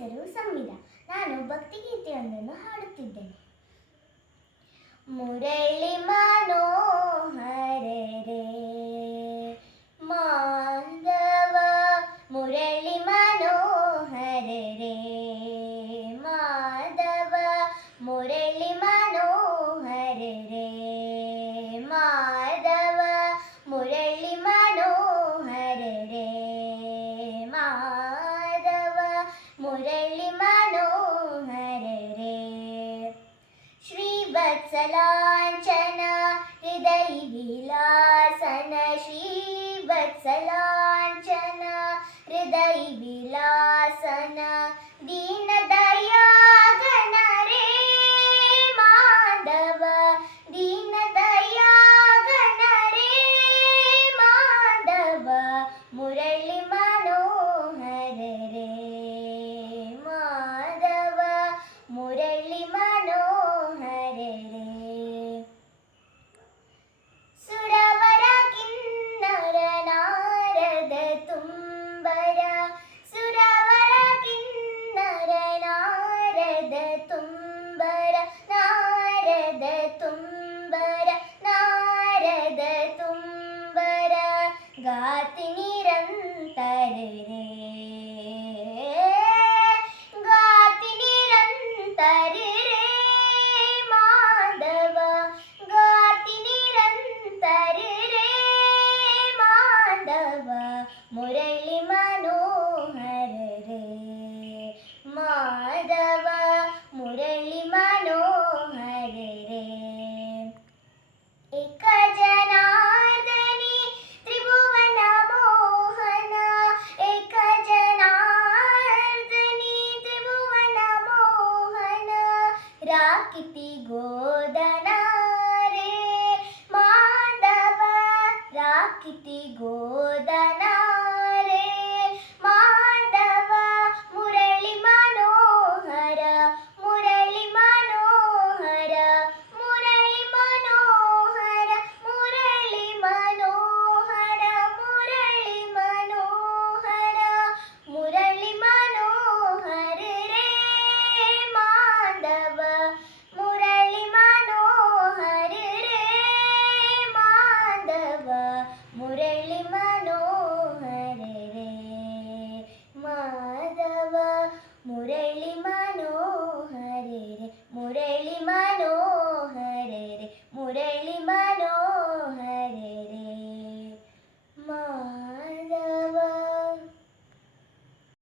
ಹೆಸರು ಸಂವಿಧ ನಾನು ಭಕ್ತಿಗೀತೆಯೊಂದನ್ನು ಹಾಡುತ್ತಿದ್ದೇನೆ. ಮುರಳಿ ಮನೋಹರ ರೇ ಮಾಧವ ಮುರಳಿ ಮನೋಹರ ರೇ മുരളി മനോഹരരെ ശ്രീവത്സലാഞ്ചന ഹൃദയ വിലാസന ശ്രീവത്സലാഞ്ചന ഹൃദയ गाति निरन्तरे गाति निरन्तरे माधव गाति निरन्तरे माधव मुरलिमा किती गोदनारे मांडव रा किती गोदना